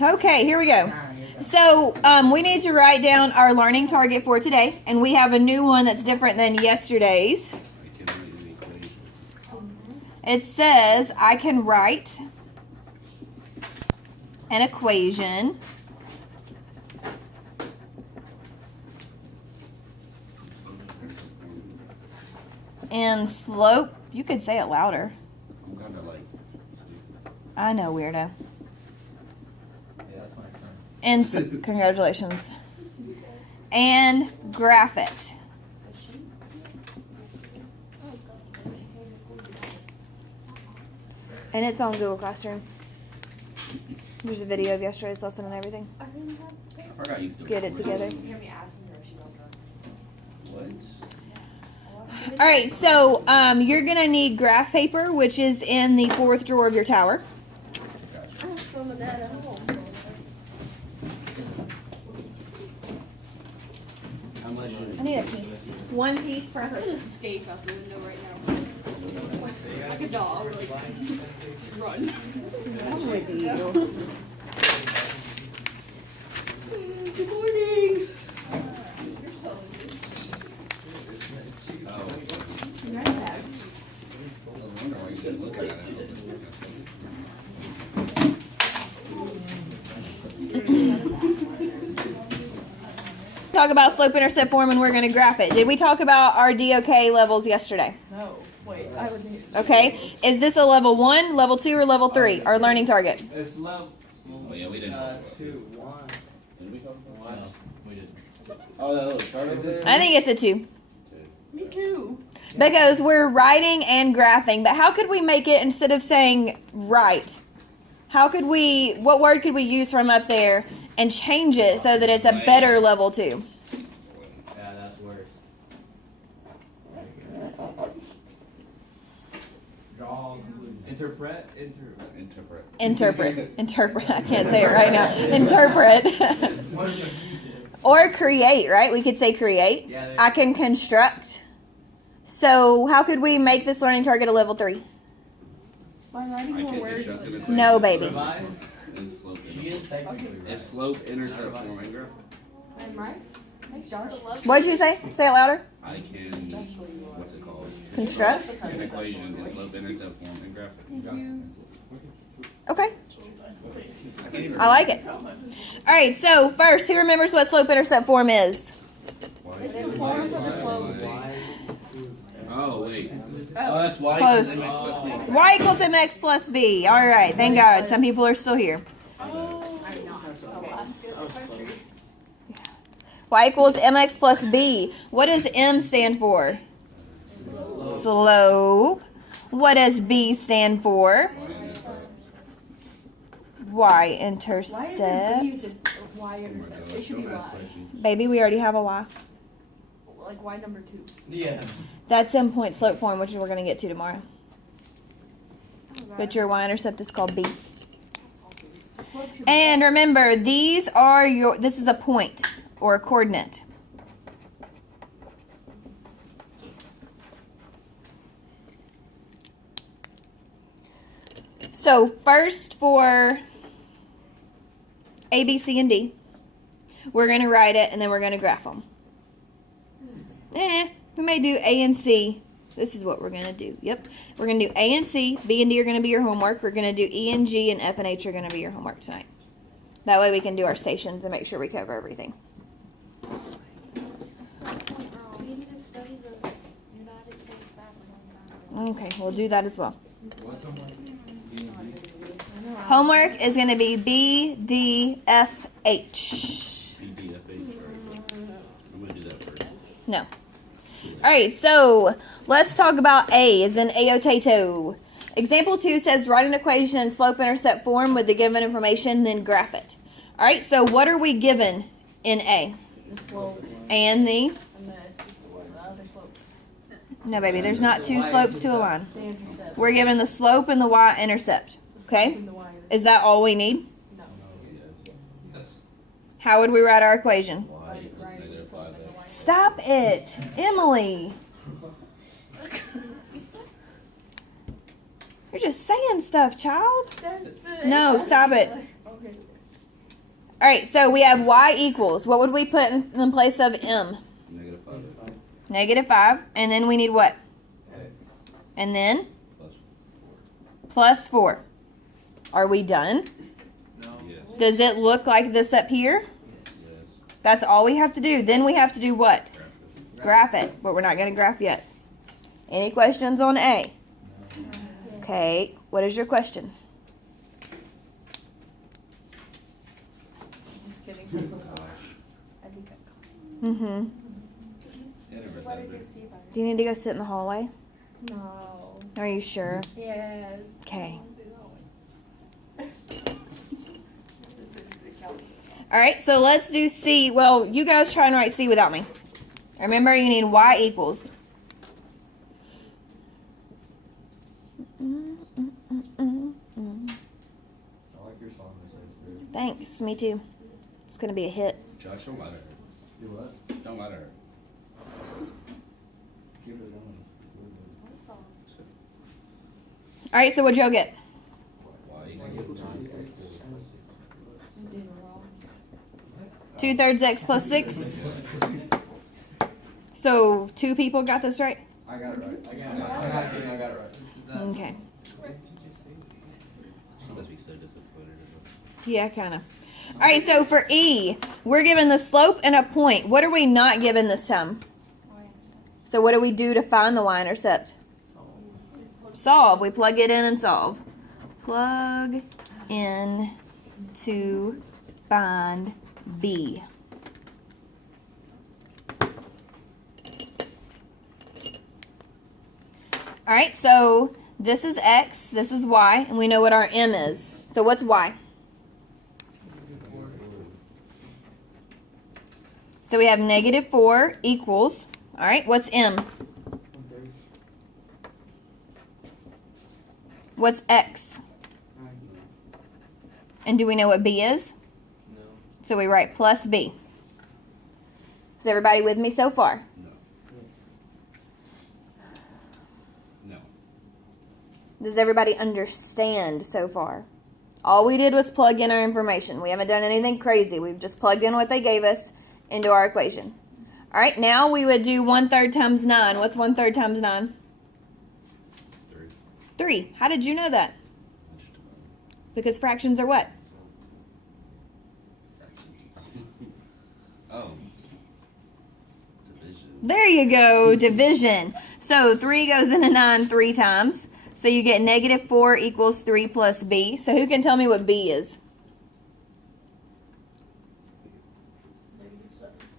Okay, here we go. So we need to write down our learning target for today, and we have a new one that's different than yesterday's. It says I can write an equation in slope. You could say it louder. I'm kind of like. I know, weirdo. Yeah, that's my turn. And congratulations. And graph it. And it's on Google Classroom. There's a video of yesterday's lesson and everything. I forgot you still. Get it together. What? All right, so you're gonna need graph paper, which is in the 4th drawer of your tower. How much? I need a piece. One piece per I could person. escape out the window right now. Like a dog. Like, just run. What's wrong with you? Good morning. Oh. I was wondering why you didn't look at it. Talk about slope intercept form, and we're going to graph it. Did we talk about our DOK levels yesterday? No, wait. I would need. Okay. Is this a level 1, level 2, or level 3? Our learning target. It's level. Oh, yeah, we didn't. 2, 1. Did we talk about No, we didn't. Oh, that little chart over there? I think it's a 2. Me too. Because we're writing and graphing. But how could we make it instead of saying write? How could we, what word could we use from up there and change it so that it's a better level 2? Yeah, that's worse. Draw. Interpret. Interpret. I can't say it right now. Interpret. Or create, right? We could say create. Yeah, I can construct. So how could we make this learning target a level 3? By writing I more can words. construct an than- equation. No, baby. Revise. And slope. She is technically right. And slope, intercept, form, and graph. I'm right. Dark. What did you say? Say it louder. I can. What's it called? Construct. An equation in slope, intercept, form, and graph. Thank you. Okay. I can't even I like it. All right, so first, who remembers what slope intercept form is? Oh, wait. Oh, that's y. Close. X plus b. Y equals mx plus b. All right, thank God. Some people are still here. Y equals mx plus b. What does m stand for? Slope. What does b stand for? Y-intercept. It should be Y. Baby, we already have a y. Like Y number 2. Yeah. That's endpoint slope form, which we're going to get to tomorrow. But your y-intercept is called b. And remember, these are your, this is a point or a coordinate. So first for A, B, C, and D, we're going to write it and then we're going to graph them. We may do A and C. This is what we're going to do. Yep. We're going to do A and C. B and D are going to be your homework. We're going to do E and G, and F and H are going to be your homework tonight. That way we can do our stations and make sure we cover everything. We need to study the United States flag. Okay, we'll do that as well. Homework is going to be B, D, F, H. BDFH. I'm going to do that first. No. All right, so let's talk about A as in aotato. Example 2 says write an equation in slope-intercept form with the given information, then graph it. All right, so what are we given in A? The slope And the? and the other slope. No, baby, there's not two slopes to a line. The intercept. We're given the slope and the y-intercept. Okay? And the Y. Is that all we need? No. How would we write our equation? Y equals negative 5x. Stop it, Emily. You're just saying stuff, child. That's the No, stop it. Okay. All right, so we have y equals. What would we put in place of m? -5. -5. And then we need what? X. And then Plus 4. plus 4. Are we done? No. Yes. Does it look like this up here? Yes. That's all we have to do. Then we have to do what? Graph it. Graph it. But we're not going to graph yet. Any questions on A? Okay. What is your question? Just kidding. I think Mm-hmm. Jennifer's Let out it there. go see if I Do you need to go sit in the hallway? No. Are you sure? Yes. Okay. This is the calculus. All right, so let's do C. Well, you guys try and write C without me. Remember, you need y equals. I like your song. This is good. Thanks, me too. It's going to be a hit. Josh, don't lie to her. Do what? Don't lie to her. Keep it going. All right, so what'd y'all get? Y Like equals it- 2/3 x plus 6. So 2 people got this right? I got it right. I got it right. Okay. She must be so disappointed. Yeah, kind of. All right, so for E, we're given the slope and a point. What are we not given this time? So what do we do to find the y-intercept? Solve. We plug it in and solve. Plug in to find B. All right, so this is X, this is Y, and we know what our M is. So what's Y? So we have -4 equals, all right, what's M? What's X? And do we know what B is? No. So we write plus B. Is everybody with me so far? No. No. Does everybody understand so far? All we did was plug in our information. We haven't done anything crazy. We've just plugged in what they gave us into our equation. All right, now we would do 1/3 times 9. What's 1/3 times 9? 3. 3. How did you know that? Because fractions are what? Oh. Division. There you go, division. So 3 goes into 9 3 times. So you get -4 equals 3 plus B. So who can tell me what B is?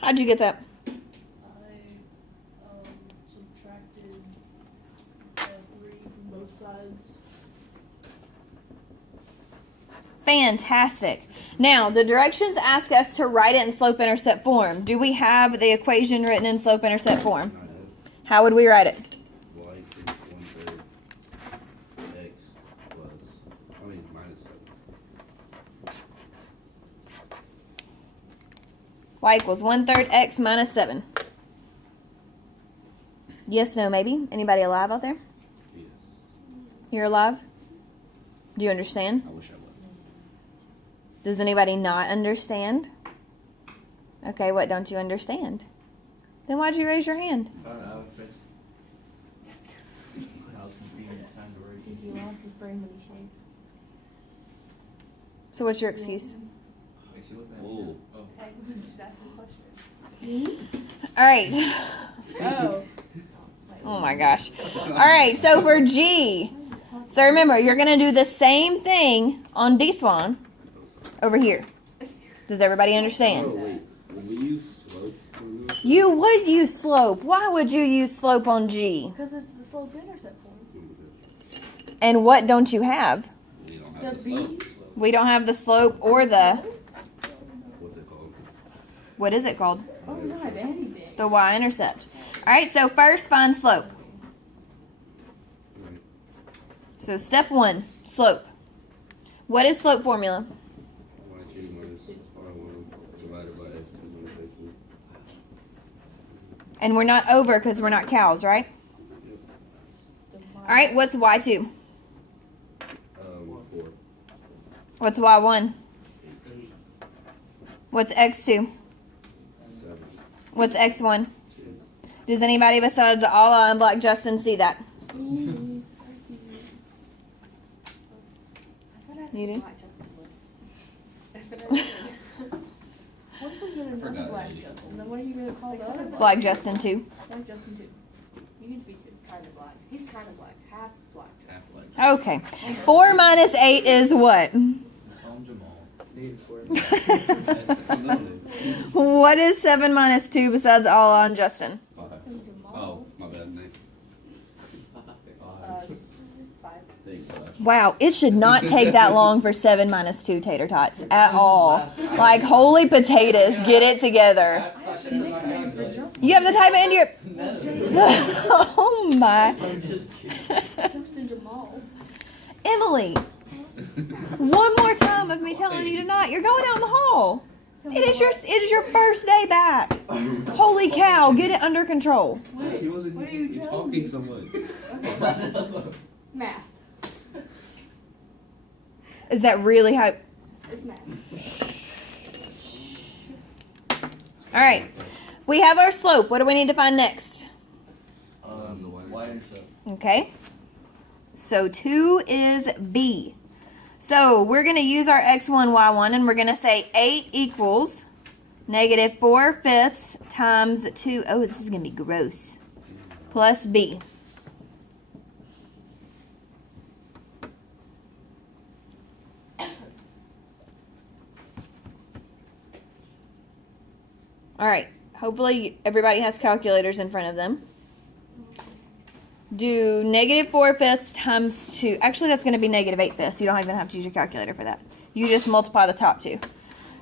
How'd you get that? I subtracted 3 from both sides. Fantastic. Now, the directions ask us to write it in slope-intercept form. Do we have the equation written in slope-intercept form? Not it. How would we write it? Y equals 1/3 x plus, -7. Y equals 1/3 x minus 7. Yes, no, maybe? Anybody alive out there? Yes. You're alive? Do you understand? I wish I would. Does anybody not understand? Okay, what don't you understand? Then why'd you raise your hand? I was confused time to raise. He lost his brain when he shaved. So what's your excuse? Wait, she looking at Ooh. me. Oh. Okay, just asking a question. All right. Oh. Oh my gosh. All right, so for G, so remember, you're going to do the same thing on D-Swan over here. Does everybody understand? Oh, wait. Would we use slope? You would use slope. Why would you use slope on G? Because it's the slope intercept form. And what don't you have? We don't have The the slope. B? We don't have the slope or the, What's it called? what is it called? Oh, not anything. The y-intercept. All right, so first find slope. Right. So step 1, slope. What is slope formula? Y2 minus R1 divided by S2 minus A2. And we're not over because we're not cows, right? All right, what's y2? 4. What's y1? What's x2? 7. What's x1? 2. Does anybody besides Allah and Black Justin see that? That's what I You said do? Black Justin was. What if we get another Forgot Black that you- Justin? Then what are you gonna call the other Black Justin 2. Black Justin too. You need to be kind of black. He's kind of black. Half black. Half like Okay. 4 minus 8 is what? Tom Jamal. What is 7 minus 2 besides Allah and Justin? 5. Jamal. Oh, my bad, Nick. 5. Thanks, Josh. Wow, it should not take that long for 7 minus 2 tater tots at all. Like, holy potatoes, get it together. You have to type it into your... Oh my. Justin Jamal. Emily, one more time of me telling you tonight, you're going out in the hall. It is your first day back. Holy cow, get it under control. He wasn't What are you talking so much. Math. Is that really how... It's math. All right, we have our slope. What do we need to find next? The Y-intercept. Okay, so 2 is B. So we're going to use our x1, y1, and we're going to say 8 equals negative 4/5 times 2. Oh, this is going to be gross. Plus B. All right, hopefully everybody has calculators in front of them. Do negative 4/5 times 2. Actually, that's going to be negative 8/5. You don't even have to use your calculator for that. You just multiply the top two.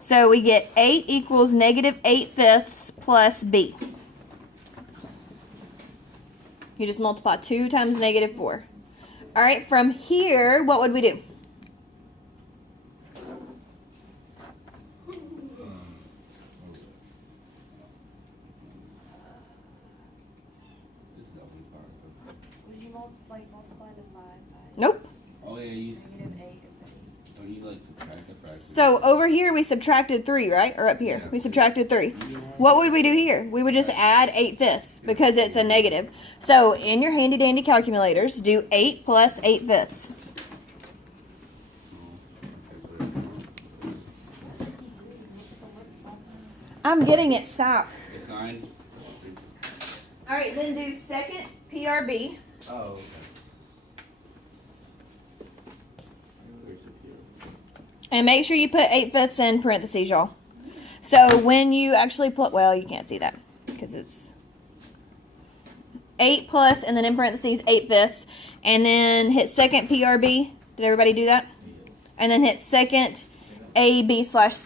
So we get 8 equals negative 8/5 plus B. You just multiply 2 times negative 4. All right, from here, what would we do? Would you multiply the 5 by Nope. Oh, yeah, you negative 8 of 8? don't you like subtract the fraction? So over here we subtracted 3, right? Or up here. We subtracted 3. What would we do here? We would just add 8/5 because it's a negative. So in your handy dandy calculators, do 8 plus 8/5. I'm getting it. Stop. It's 9. All right, then do second PRB. Oh, okay. And make sure you put 8/5 in parentheses, y'all. So when you actually put, well, you can't see that because it's 8 plus and then in parentheses 8/5. And then hit second PRB. Did everybody do that? And then hit second AB/C. I put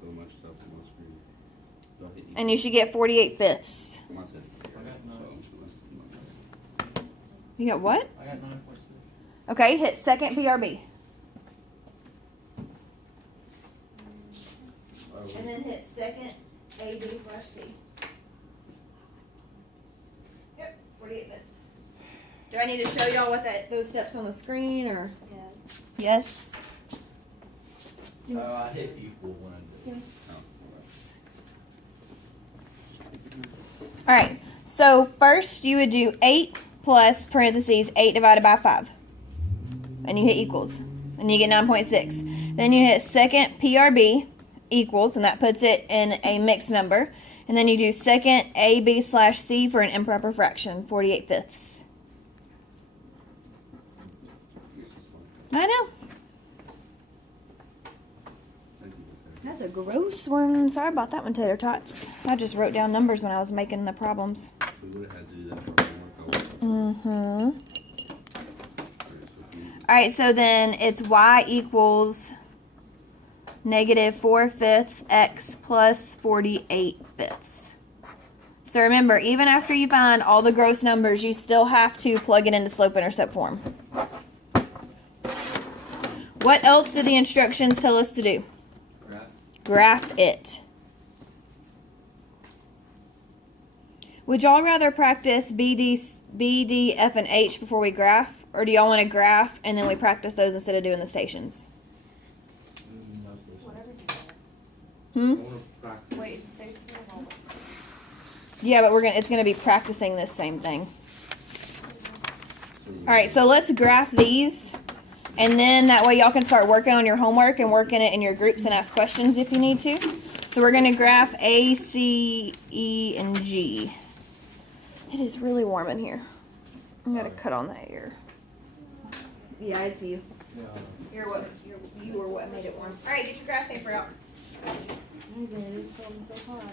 so much stuff on my screen. Do I hit equal? And you should get 48/5. I said, I got 9. You got what? I got 9.6. Okay, hit second PRB. And then hit second AB/C. Yep, 48/5. Do I need to show y'all what those steps on the screen or? Yeah. Yes. I hit equal when I did. All right, so first you would do 8 plus parentheses 8 divided by 5. And you hit equals. And you get 9.6. Then you hit second PRB equals, and that puts it in a mixed number. And then you do second AB/C for an improper fraction, 48/5. I know. Thank you. That's a gross one. Sorry about that one, Tater Tots. I just wrote down numbers when I was making the problems. We would have had to do that for homework. Mm-hmm. All right, so then it's y equals negative 4/5 x plus 48/5. So remember, even after you find all the gross numbers, you still have to plug it into slope-intercept form. What else do the instructions tell us to do? Graph it. Would y'all rather practice B, D, F, and H before we graph? Or do y'all want to graph and then we practice those instead of doing the stations? No, I Hmm? wanna practice. Wait, is it safe to say hallway? Yeah, but it's gonna be practicing this same thing. All right, so let's graph these, and then that way y'all can start working on your homework and working it in your groups and ask questions if you need to. So we're gonna graph A, C, E, and G. It is really warm in here. I'm gonna cut on that air. Yeah, it's you. You were what made it warm. All right, get your graph paper out. It's so hot.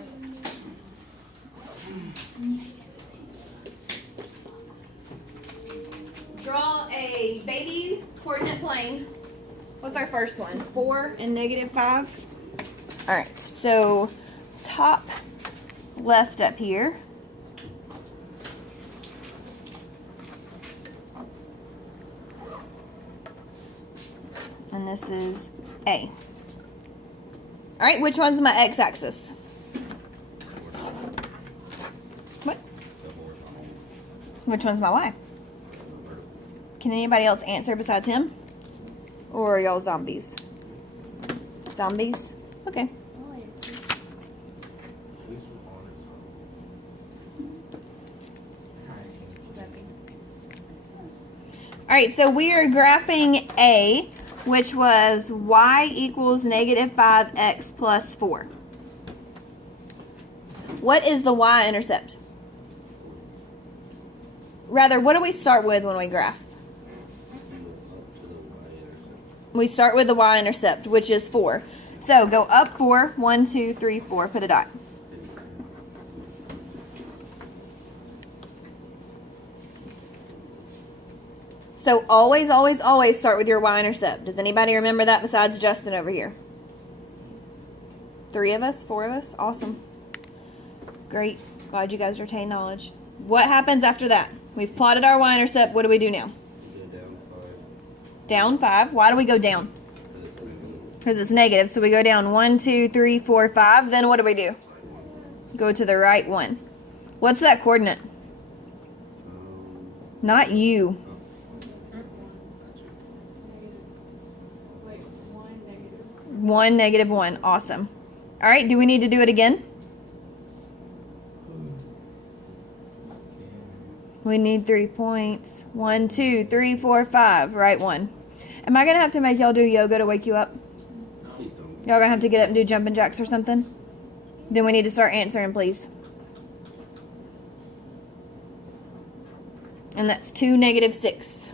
Draw a baby coordinate plane. What's our first one? 4 and -5. All right, so top left up here. And this is A. All right, which one's my x-axis? What? Which one's my y? Can anybody else answer besides him? Or are y'all zombies? Zombies? Okay. All right, so we are graphing A, which was y equals -5x plus 4. What is the y-intercept? Rather, what do we start with when we graph? We start with the y-intercept, which is 4. So go up 4, 1, 2, 3, 4, put a dot. So always, always, always start with your y-intercept. Does anybody remember that besides Justin over here? 3 of us? 4 of us? Awesome. Great. Glad you guys retain knowledge. What happens after that? We've plotted our y-intercept. What do we do now? Go down 5. Down 5. Why do we go down? Because it's negative. So we go down 1, 2, 3, 4, 5. Then what do we do? Go to the right 1. What's that coordinate? Not you. Wait, 1 negative. 1, -1. Awesome. All right. Do we need to do it again? We need 3 points. 1, 2, 3, 4, 5. Right 1. Am I going to have to make y'all do yoga to wake you up? Please don't. Y'all going to have to get up and do jumping jacks or something? Then we need to start answering, please. And that's 2, -6.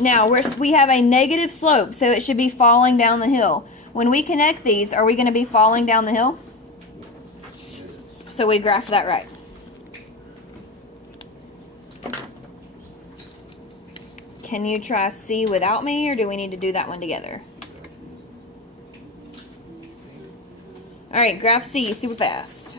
Now, we have a negative slope, so it should be falling down the hill. When we connect these, are we going to be falling down the hill? So we graph that right. Can you try C without me, or do we need to do that one together? All right, graph C super fast.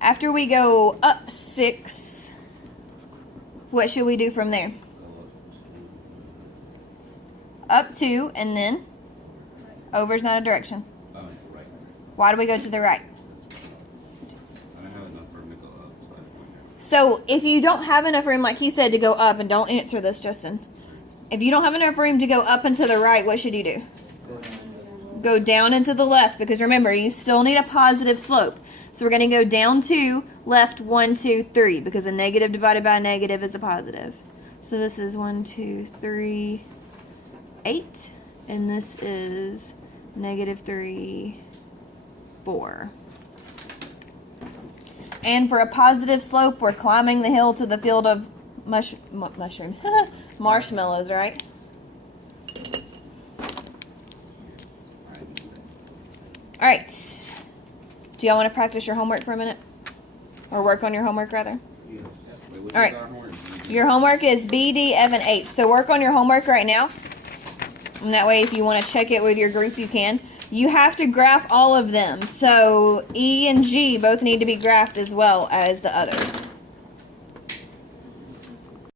After we go up 6, what should we do from there? Up 2, and then over's not a direction. Right. Why do we go to the right? I don't have enough room to go up, so I point out. So if you don't have enough room, like he said, to go up, and don't answer this, Justin. If you don't have enough room to go up and to the right, what should you do? Go down and to the left, because remember, you still need a positive slope. So we're going to go down 2, left 1, 2, 3, because a negative divided by a negative is a positive. So this is 1, 2, 3, 8, and this is -3, 4. And for a positive slope, we're climbing the hill to the field of mushrooms, marshmallows, right? All right. Do y'all want to practice your homework for a minute? Or work on your homework, rather? Yes. Okay, what's All right. our homework? Your homework is B, D, F, and H. So work on your homework right now. And that way, if you want to check it with your group, you can. You have to graph all of them. So E and G both need to be graphed as well as the others.